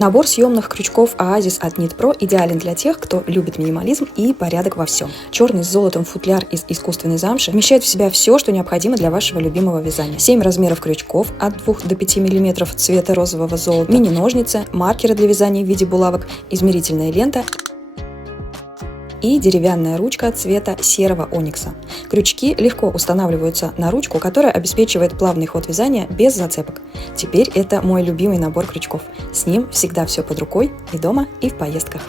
Набор съемных крючков Oasis от Knit Pro идеален для тех, кто любит минимализм и порядок во всем. Черный с золотом футляр из искусственной замши вмещает в себя все, что необходимо для вашего любимого вязания. 7 размеров крючков от 2 до 5 мм цвета розового золота, мини-ножницы, маркеры для вязания в виде булавок, измерительная лента и деревянная ручка цвета серого оникса. Крючки легко устанавливаются на ручку, которая обеспечивает плавный ход вязания без зацепок. Теперь это мой любимый набор крючков. С ним всегда все под рукой и дома, и в поездках.